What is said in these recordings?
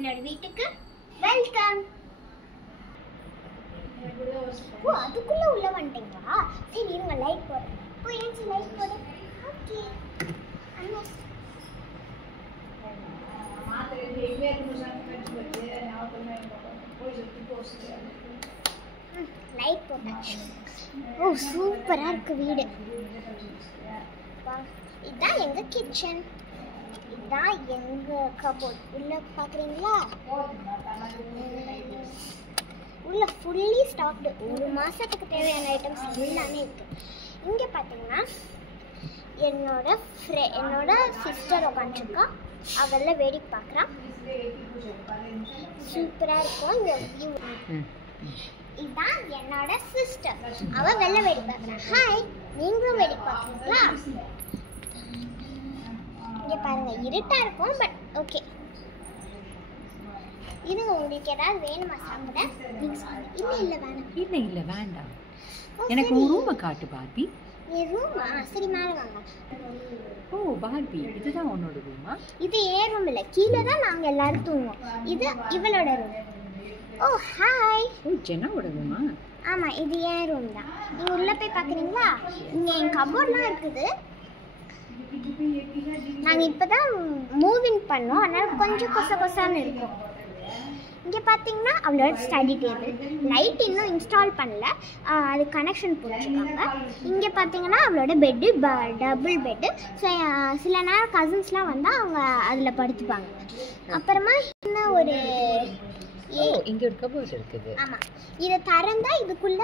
என்னோட வீட்டுக்கு வெல்கம். ஓ, அதுக்குள்ள உள்ள வந்துட்டீங்களா? சரி இருங்க, லைட் போடுறேன். போய் ஏஞ்சி லைட் போடு. ஓகே அண்ணா லைட் போட்டாச்சு. ஓ, சூப்பரா இருக்கு வீடு. இதுதான் எங்க கிச்சன், இதுதான் எங்க கபோர்ட். உள்ள பாக்குறீங்களா? உள்ள ஃபுல்லி ஸ்டாக்டு. ஒரு மாசத்துக்கு தேவையான ஐட்டம்ஸ் எல்லாமே இருக்கு. இங்க பாத்தீங்கன்னா என்னோட சிஸ்டர் உட்காந்துருக்கா. அவள வேடிக்கை பார்க்குறான். சூப்பரா இருக்கும் இந்த வியூ. இதுதான் என்னோட சிஸ்டர், அவ வெளில வேடிக்கை பார்க்குறான். ஹாய், நீங்களும் வேடிக்கை பார்க்குறீங்களா? இங்க பாருங்க, இருட்டா இருக்கும், பட் ஓகே. இது உங்களுக்கு ஏதாவது வேணுமா சாப்பிட? நீங்க சாப்பிடுங்க. இல்ல வேணாம். இல்ல வேண்டாம். எனக்கு ஒரு ரூமை காட்டு பார்பி. என் ரூமா? சரி, மேலே வாங்க. ஓ பார்பி, இதுதான் உன்னோட ரூமா? இது ஏன் ரூம் இல்லை, கீழே தான் நாங்கள் எல்லாரும் தூங்குவோம். இது இவளோட ரூம். ஓ ஹாய். ஓ, ஜெனாவோட ரூமா? ஆமாம், இது ஏன் ரூம் தான். நீங்கள் உள்ளே போய் பார்க்குறீங்களா? இங்கே என் கபோர்ட்லாம் இருக்குது. நாங்கள் இப்போ தான் மூவிங் பண்ணோம், அதனால் கொஞ்சம் கொசான்னு இருக்கும். இங்கே பார்த்தீங்கன்னா அவளோட ஸ்டடி டேபிள். லைட் இன்னும் இன்ஸ்டால் பண்ணல, அது கனெக்ஷன் போட்டுருக்காங்க. இங்கே பார்த்தீங்கன்னா அவளோட பெட்டு, டபுள் பெட்டு. சில நேரம் கசின்ஸ்லாம் வந்தால் அவங்க அதில் படுத்துப்பாங்க. அப்புறமா இன்னும் ஒரு இங்கே ஒரு கபோர்ட் இருக்குது. ஆமாம், இதை திறந்தா இதுக்குள்ள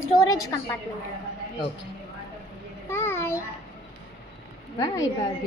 ஸ்டோரேஜ் கம்பார்ட்மெண்ட். ஓகே, பாய் பாய் பார்பி.